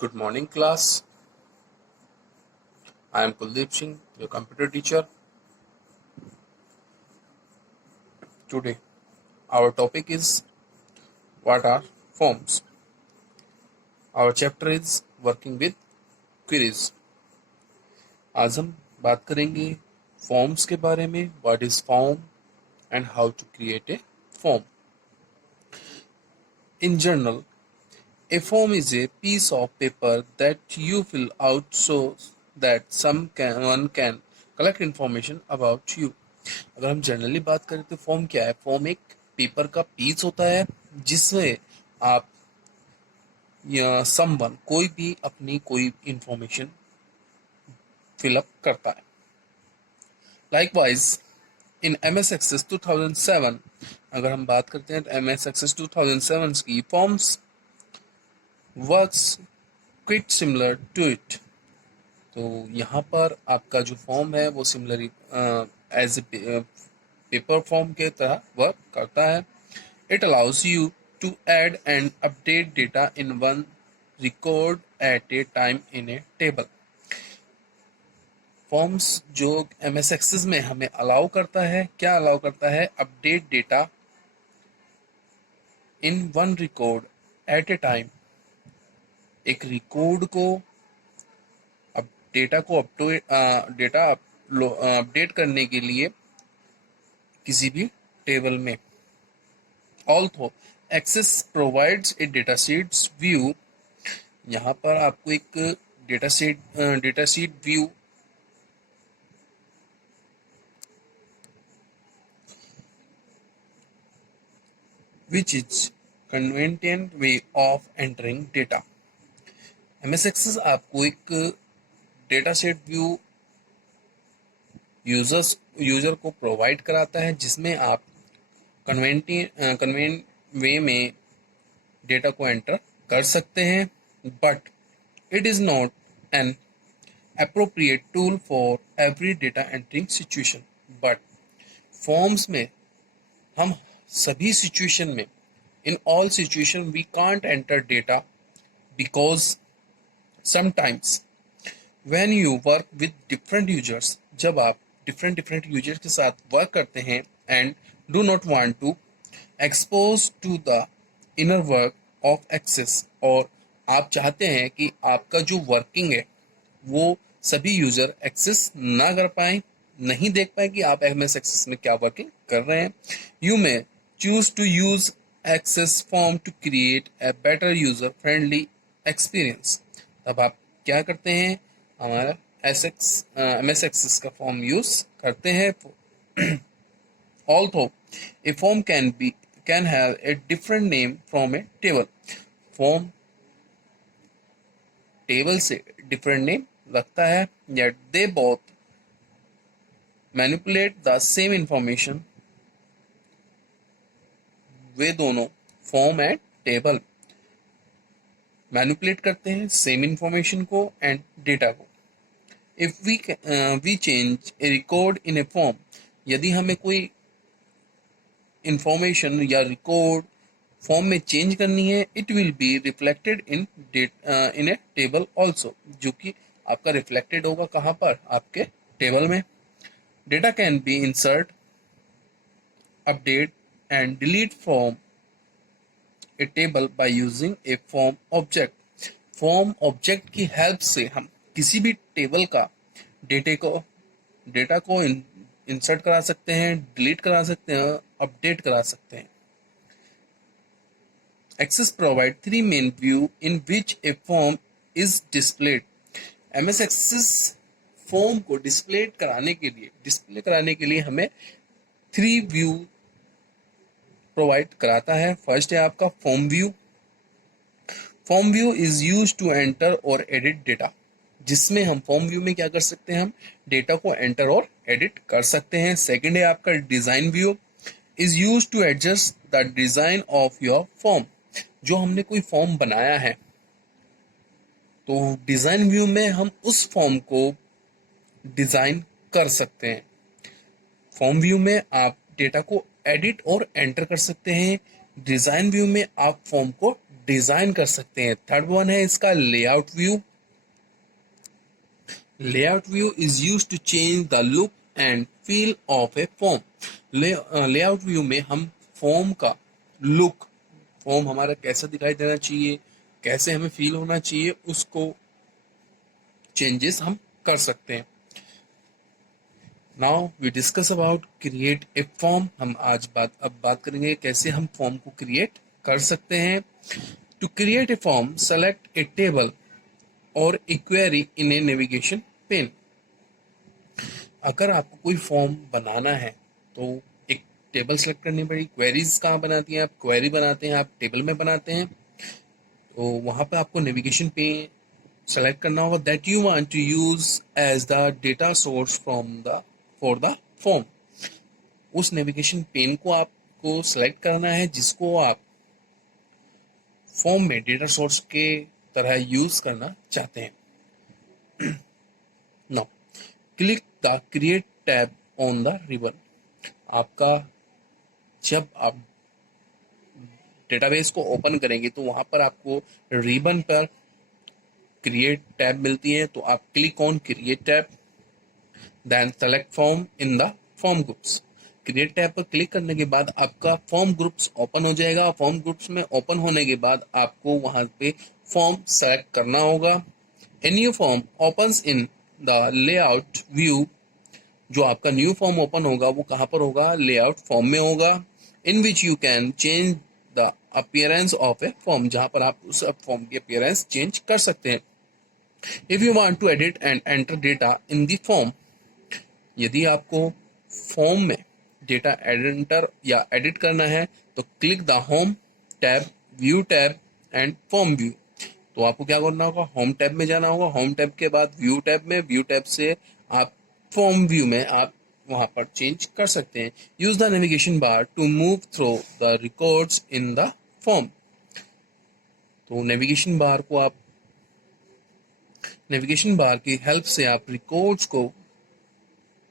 Good morning, class. I am Kuldeep Singh, your computer teacher. Today, our topic is what are forms. Our chapter is working with queries. आज हम बात करेंगे forms के बारे में. What is form and how to create a form. In general, a form is a piece of paper that you fill out so that someone can collect information about you. अगर हम generally बात करें तो form क्या है? Form एक paper का piece होता है जिसमें आप या समवन कोई भी अपनी कोई इंफॉर्मेशन फिलअप करता है. लाइकवाइज इन MS Access 2007, अगर हम बात करते हैं तो MS Access 2007 की forms works quite similar to it. तो यहाँ पर आपका जो फॉर्म है वो similar as a paper form के तरह वर्क करता है. It allows you to add and update data in one record at a time in a table. Forms जो MS Access में हमें अलाउ करता है, क्या अलाउ करता है? Update data in one record eight A time. एक रिकॉर्ड को डेटा अपडेट करने के लिए किसी भी टेबल में. Although Access provides a datasheets view, यहाँ पर आपको एक datasheet view which is convenient way of entering data. MS Access आपको एक डेटाशीट व्यू यूजर को प्रोवाइड कराता है जिसमें आप कन्वेंट वे में डेटा को एंटर कर सकते हैं. But it is not an appropriate tool for every data entering situation. But forms में हम सभी सिचुएशन में, in all situation we can't enter data because sometimes when you work with different users, जब आप different users के साथ work करते हैं and do not want to expose to the inner work of Access, और आप चाहते हैं कि आपका जो वर्किंग है वो सभी यूजर एक्सेस ना कर पाए, नहीं देख पाए कि आप MS Access में क्या वर्किंग कर रहे हैं. You may choose to use Access form to create a better user friendly experience. तब आप क्या करते हैं? हमारा MS Access का फॉर्म यूज करते हैं. Although a form can have a different name from a table. Form table से डिफरेंट नेम रखता है, yet they both manipulate the same information. वे दोनों फॉर्म एंड टेबल मैनिपुलेट करते हैं सेम इंफॉर्मेशन को एंड डेटा को. If we change a record in a form, यदि हमें कोई इंफॉर्मेशन या रिकॉर्ड फॉर्म में चेंज करनी है, it will be reflected in A table also, जो कि आपका रिफ्लेक्टेड होगा कहाँ पर? आपके टेबल में. Data can be insert, update and delete from A table by using A form object. Form object की हेल्प से हम किसी भी टेबल का डेटा को इंसर्ट करा सकते हैं, डिलीट करा सकते हैं, अपडेट करा सकते हैं. Access provide three main view in which a form is displayed. MS Access form को डिस्प्ले कराने के लिए हमें 3 व्यू प्रोवाइड कराता है. फर्स्ट है आपका form view. Form view is use to enter और एडिट डेटा, जिसमें हम फॉर्म व्यू में क्या कर सकते हैं? हम डेटा को एंटर और एडिट कर सकते हैं. सेकंड है आपका design view, is use to adjust the design of your form. जो हमने कोई फॉर्म बनाया है तो डिजाइन व्यू में हम उस फॉर्म को डिजाइन कर सकते हैं. फॉर्म व्यू में आप डेटा को एडिट और एंटर कर सकते हैं. डिजाइन व्यू में आप फॉर्म को डिजाइन कर सकते हैं। थर्ड वन है इसका layout view. Layout view is use to change the look and feel of a form. Layout view में हम फॉर्म का लुक, फॉर्म हमारा कैसा दिखाई देना चाहिए, कैसे हमें फील होना चाहिए, उसको चेंजेस हम कर सकते हैं। Now we discuss about create a form. हम आज अब बात करेंगे कैसे हम फॉर्म को क्रिएट कर सकते हैं। To create a form, select a table और a query in a navigation pane. अगर आपको कोई फॉर्म बनाना है तो एक टेबल सेलेक्ट करनी पड़ेगी। क्वेरीज कहाँ बनाती हैं आप? क्वेरी बनाते हैं आप टेबल में बनाते हैं, तो वहां पर आपको नेविगेशन पे सेलेक्ट करना होगा that you want to use as the data source for the form. उस नेविगेशन पेन को आपको सेलेक्ट करना है जिसको आप फॉर्म में डेटा सोर्स के तरह यूज करना चाहते हैं। Now click the create tab on the ribbon. आपका जब आप डेटाबेस को ओपन करेंगे तो वहां पर आपको रिबन पर क्रिएट टैब मिलती है, तो आप click on create tab, then select form in the form groups. Create tab पर क्लिक करने के बाद आपका फॉर्म ग्रुप्स ओपन हो जाएगा। फॉर्म ग्रुप्स में ओपन होने के बाद आपको वहां पे फॉर्म सेलेक्ट करना होगा। A new form opens in the layout view. जो आपका न्यू फॉर्म ओपन होगा वो कहाँ पर होगा? लेआउट फॉर्म में होगा। In which you can change the appearance of a form, जहां पर आप उस फॉर्म की अपीयरेंस चेंज कर सकते हैं। If you want to edit and enter data in the form, यदि आपको फॉर्म में डेटा एंटर या एडिट करना है तो click the home tab, view tab and form view. तो आपको क्या करना होगा? होम टैब में जाना होगा। होम टैब के बाद व्यू टैब में, व्यू टैब से आप फॉर्म व्यू में आप वहां पर चेंज कर सकते हैं। Use the navigation bar to move through the records in the form. तो नेविगेशन बार की हेल्प से आप रिकॉर्ड्स को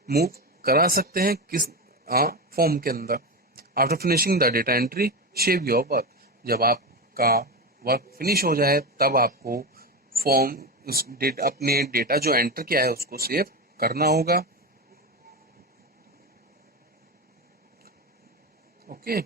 मूव करा सकते हैं किस फॉर्म के अंदर। After finishing the data entry, save your work. जब आपका वर्क फिनिश हो जाए तब आपको फॉर्म अपने डेटा जो एंटर किया है उसको सेव करना होगा। ओके।